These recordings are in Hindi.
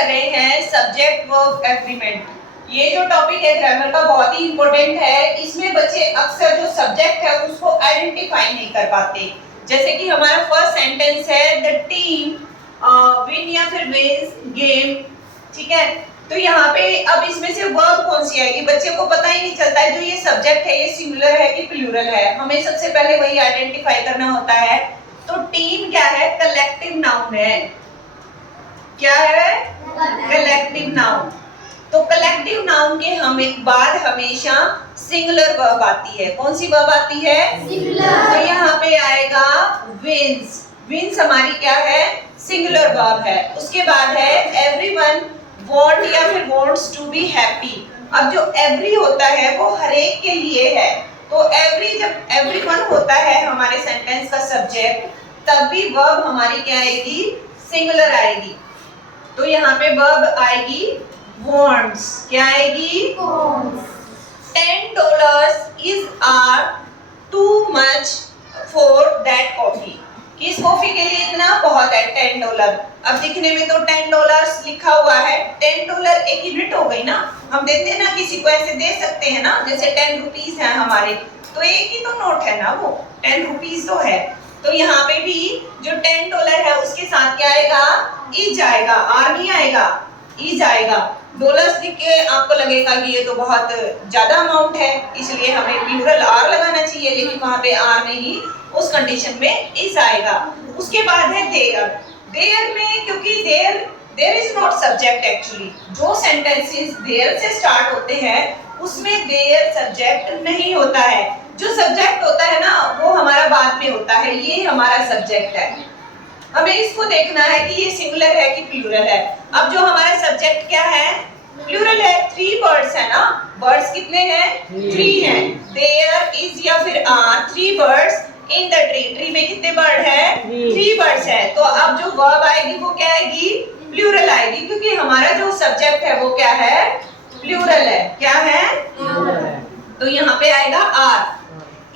कर रहे हैं सब्जेक्ट वर्ब एग्रीमेंट। ये जो टॉपिक है ग्रामर का बहुत ही इंपॉर्टेंट है। इसमें बच्चे अक्सर जो सब्जेक्ट है उसको आइडेंटिफाई नहीं कर पाते। जैसे कि हमारा फर्स्ट सेंटेंस है द टीम विन या फिर विंस गेम, ठीक है। तो यहाँ पे अब इसमें से वर्ब कौन सी आएगी, बच्चे को पता ही नहीं चलता है जो ये सब्जेक्ट है ये सिंगुलर है कि प्लूरल है। हमें सबसे पहले वही आइडेंटिफाई करना होता है। तो टीम क्या है, कलेक्टिव नाउन है। क्या है, कलेक्टिव नाउन। तो कलेक्टिव नाउन के हमें बाद हमेशा सिंगुलर वर्ब आती है। कौन सी वर्ब आती है, सिंगुलर। तो यहाँ पे आएगा विंस। विंस हमारी क्या है, सिंगुलर वर्ब है। उसके बाद है एवरीवन वांट या फिर वांट्स टू बी हैप्पी। अब जो एवरी होता है वो हर एक के लिए है। तो एवरी, जब एवरीवन होता है हमारे सेंटेंस का सब्जेक्ट, तब भी वर्ब हमारी क्या आएगी, सिंगुलर आएगी। तो यहाँ पे वर्ब आएगी wants। क्या आएगी, $10 is are too much for that coffee। किस कॉफी के लिए इतना बहुत है, $10। अब दिखने में तो $10 लिखा हुआ है, $10 एक यूनिट हो गई ना। हम देते हैं ना किसी को, ऐसे दे सकते हैं ना, जैसे 10 रुपीज है हमारे, तो एक ही तो नोट है ना, वो 10 रुपीज तो है। तो यहाँ पे भी जो $10 है उसके साथ क्या आएगा, इज आएगा, आर नहीं आएगा, इज आएगा। डॉलर्स लिख के आपको लगेगा कि ये तो बहुत ज्यादा अमाउंट है, इसलिए हमें प्लूरल आर लगाना चाहिए, लेकिन वहां पे आर नहीं, उस कंडीशन में इज आएगा। उसके बाद है देयर। देयर में क्योंकि there is not subject actually. जो सेंटेंसेस देयर से स्टार्ट होते हैं उसमें देयर सब्जेक्ट नहीं होता है। जो सब्जेक्ट होता है ना वो हमारा बाद में होता है, ये हमारा सब्जेक्ट है। हमें इसको देखना है कि ये सिंगुलर है कि प्लूरल है। अब जो हमारा सब्जेक्ट क्या है, प्लूरल है। 3 बर्ड्स है ना, बर्ड्स कितने हैं, 3 हैं। देयर इज या फिर are 3 birds in the tree. Tree में कितने बर्ड है, 3 बर्ड्स है। तो अब जो वर्ब आएगी वो क्या आएगी, प्लूरल आएगी, क्योंकि हमारा जो सब्जेक्ट है वो क्या है, प्लूरल है। क्या है, तो यहाँ पे आएगा are.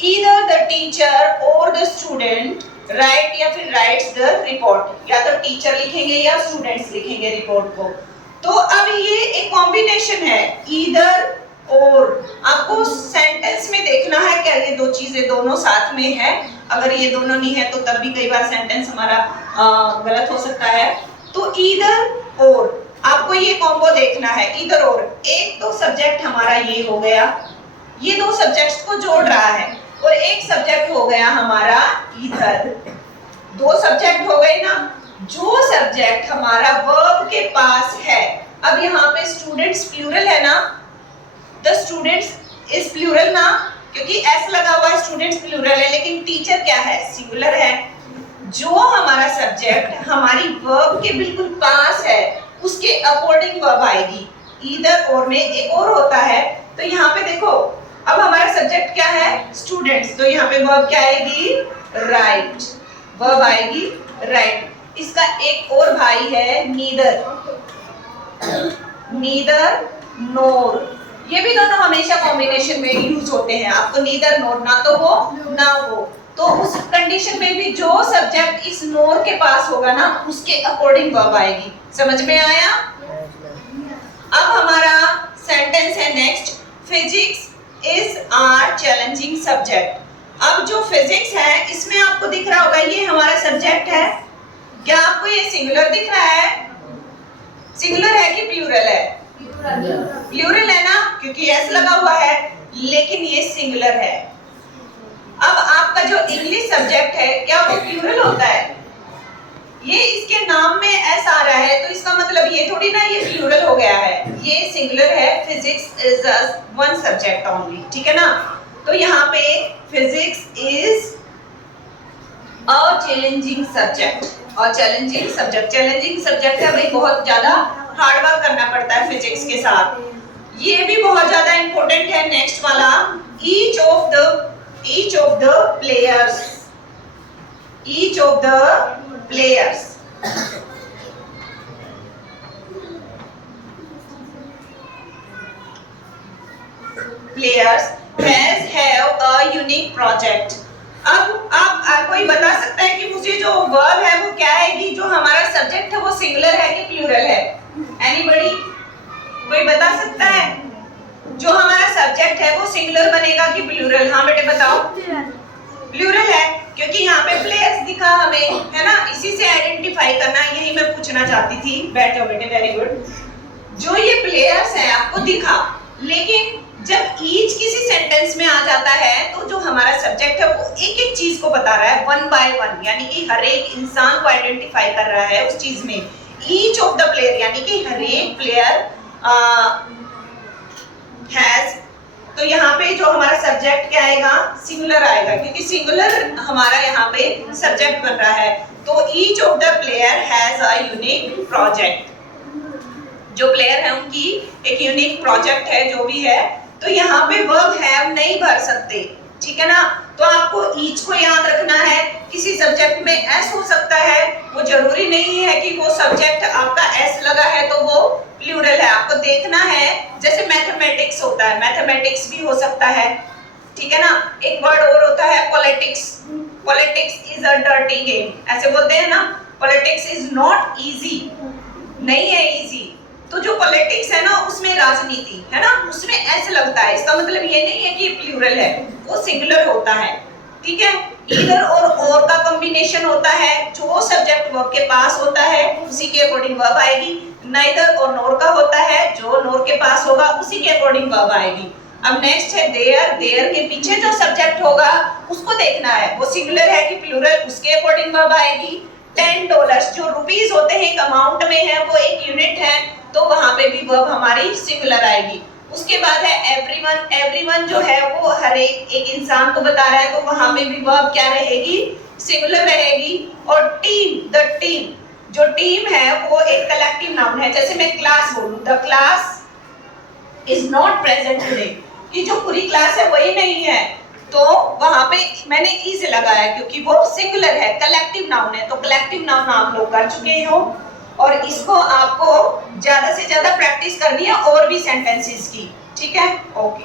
Either the teacher or the student write या फिर writes the report। या तो टीचर लिखेंगे या स्टूडेंट्स लिखेंगे रिपोर्ट को। तो अब ये एक कॉम्बिनेशन है, either और। आपको सेंटेंस में देखना है क्या ये दो चीजें दोनों साथ में है। अगर ये दोनों नहीं है तो तब भी कई बार सेंटेंस हमारा गलत हो सकता है। तो either और आपको ये कॉम्बो देखना है, either और। एक तो सब्जेक्ट हमारा ये हो गया, ये दो सब्जेक्ट्स को जोड़ रहा है, और एक सब्जेक्ट हो गया हमारा इधर। 2 सब्जेक्ट हो गए ना। जो सब्जेक्ट हमारा वर्ब के पास है, अब यहाँ पे स्टूडेंट्स प्लूरल है ना, द स्टूडेंट्स इज प्लूरल ना, क्योंकि एस लगा हुआ है, स्टूडेंट्स प्लूरल है, लेकिन टीचर क्या है, सिंगुलर है। जो हमारा सब्जेक्ट हमारी वर्ब के बिल्कुल पास है उसके अकॉर्डिंग वर्ब आएगी। ईदर और में एक और होता है। तो यहाँ पे देखो, अब हमारा सब्जेक्ट क्या है, स्टूडेंट्स, तो यहाँ पे वर्ब क्या आएगी, राइट। वर्ब आएगी राइट। इसका एक और भाई है नीदर, नीदर नोर। ये भी दोनों हमेशा कॉम्बिनेशन में यूज होते हैं। आपको नीदर नोर, ना तो वो ना वो, तो उस कंडीशन में भी जो सब्जेक्ट इस नोर के पास होगा ना उसके अकॉर्डिंग वर्ब आएगी। समझ में आया। अब हमारा सेंटेंस है next, physics is are challenging subject. अब जो फिजिक्स है इसमें आपको दिख रहा होगा ये हमारा सब्जेक्ट है। क्या आपको ये सिंगुलर दिख रहा है, सिंगुलर है कि प्लूरल है, प्लूरल है ना, क्योंकि एस लगा हुआ है, लेकिन ये सिंगुलर है। अब आपका जो इंग्लिश सब्जेक्ट है क्या वो प्लूरल होता है, ये इसके नाम में एस आ रहा है, तो इसका मतलब ये थोड़ी ना ये प्लूरल हो गया है, ये सिंगुलर है। Physics is one subject only, ठीक है ना। तो यहाँ पे physics is a challenging subject, और चैलेंजिंग सब्जेक्ट है भाई, बहुत ज्यादा हार्ड वर्क करना पड़ता है फिजिक्स के साथ। ये भी बहुत ज्यादा इंपॉर्टेंट है। नेक्स्ट वाला, each of the players, each of the players, has have a unique project. अब आप कोई बता सकता है कि मुझे जो वर्ब है वो क्या आएगी, जो हमारा सब्जेक्ट है वो सिंगुलर है कि प्लूरल है, बताओ? प्लूरल है, क्योंकि यहाँ पे प्लेयर्स दिखा हमें, है ना? इसी से आइडेंटिफाई करना, यही मैं पूछना चाहती थी। बैठ जाओ बेटे, वेरी गुड। जो ये प्लेयर्स है आपको दिखा, लेकिन जब ईच किसी सेंटेंस में आ जाता है तो जो हमारा सब्जेक्ट है वो एक एक चीज को बता रहा है, वन बाय वन, यानी कि हर एक इंसान को आइडेंटिफाई कर रहा है उस चीज में। ईच ऑफ द प्लेयर, यानी कि हर एक प्लेयर हैज, तो यहाँ पे जो हमारा सब्जेक्ट क्या आएगा? सिंगुलर आएगा, क्योंकि सिंगुलर हमारा यहाँ पे सब्जेक्ट बन रहा है। तो each of the player has a unique project, जो प्लेयर है उनकी एक यूनिक प्रोजेक्ट है, जो भी है। तो यहाँ पे वर्ब हैव नहीं भर सकते, ठीक है ना? तो आपको ईच को याद रखना है। किसी सब्जेक्ट में एस हो सकता है, वो जरूरी नहीं है कि वो सब्जेक्ट आपका एस लगा है तो वो प्लूरल है। आपको देखना है, जैसे मैथमेटिक्स होता है, मैथमेटिक्स भी हो सकता है, ठीक है ना? एक वर्ड और होता है politics. Politics is a dirty game, ऐसे बोलते हैं ना। पॉलिटिक्स इज नॉट इजी, नहीं है इजी। तो जो पॉलिटिक्स है ना, उसमें राजनीति है ना, उसमें ऐसे लगता है। इसका मतलब ये नहीं है कि प्लूरल है, वो सिंगुलर होता है, ठीक है? ईदर और का कॉम्बिनेशन होता है, जो सब्जेक्ट वर्ब के पास होता है उसी के अकॉर्डिंग वर्ब आएगी। नाइदर और नोर का होता है, जो नोर के पास होगा उसी के अकॉर्डिंग वर्ब आएगी। अब नेक्स्ट है देयर। देयर के पीछे जो सब्जेक्ट होगा उसको देखना है, वो सिंगुलर है कि प्लूरल, उसके अकॉर्डिंग वर्ब आएगी। $10 जो रुपीस होते हैं, एक अमाउंट में है, वो एक यूनिट है, तो वहां पे भी वर्ब हमारी सिंगुलर आएगी। उसके बाद है एवरीवन। एवरीवन जो है वो हर एक इंसान को बता रहा है, तो वहां पे भी वर्ब क्या रहेगी? सिंगुलर रहेगी। और टीम, द टीम, जो टीम है वो एक कलेक्टिव नाउन है। जैसे मैं क्लास बोलूं, the class is not present today, कि जो पूरी क्लास है वही नहीं है, तो वहां पे मैंने इज लगाया क्योंकि वो सिंगुलर है, कलेक्टिव नाउन है। तो कलेक्टिव नाउन आप लोग कर चुके हो, और इसको आपको ज्यादा से ज्यादा प्रैक्टिस करनी है और भी सेंटेंसेस की, ठीक है? ओके।